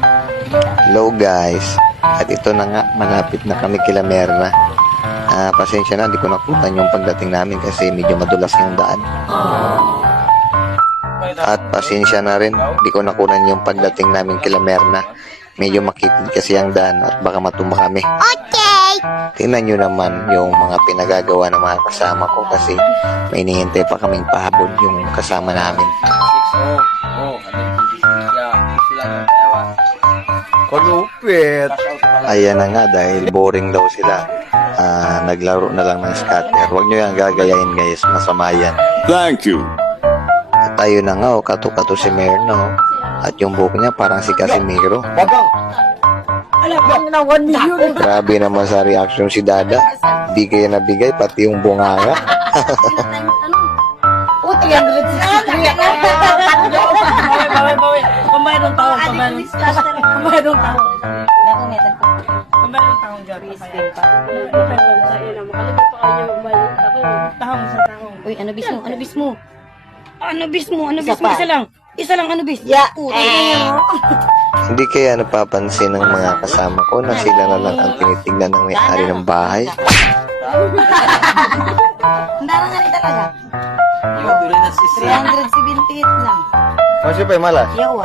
Hello guys. At ito na nga, malapit na kami kila Merna. Ah, pasensya na, di ko nakutan yung pagdating namin kasi medyo madulas yung daan. At pasensya na rin, di ko nakunan yung pagdating namin kila Merna. Medyo makitid kasi ang daan at baka matumba kami. Okay! Tingnan nyo naman yung mga pinagagawa ng mga kasama ko kasi may hinihintay pa kaming pahabol yung kasama namin. Oh, Kalupit. Ayan na nga dahil boring daw sila. Ah, naglaro na lang ng scatter. Huwag nyo yan gagayahin guys, masama yan. Thank you. At ayun na nga, oh, kato-kato si Merno. At yung buhok niya parang si Casimiro. Bagang. Alam mo na 1 million. Grabe naman sa reaction si Dada. Bigay na bigay, pati yung bunganga. ng taon, kumbay ng kumbay ng taon. Dako nga, dako. Kumbay ng taon dyan. Tahong sa tahong. Uy, ano bis mo? Ano bis mo? Ano bis mo? Ano bis mo? pa. Isa lang. Isa lang ano bis? Ya. Hindi kaya napapansin ng mga kasama ko na sila na lang ang tinitignan ng may-ari ng bahay. Hindi na nga ni talaga. Yung tuloy na si 378 lang. Masih pa malas? Yawa.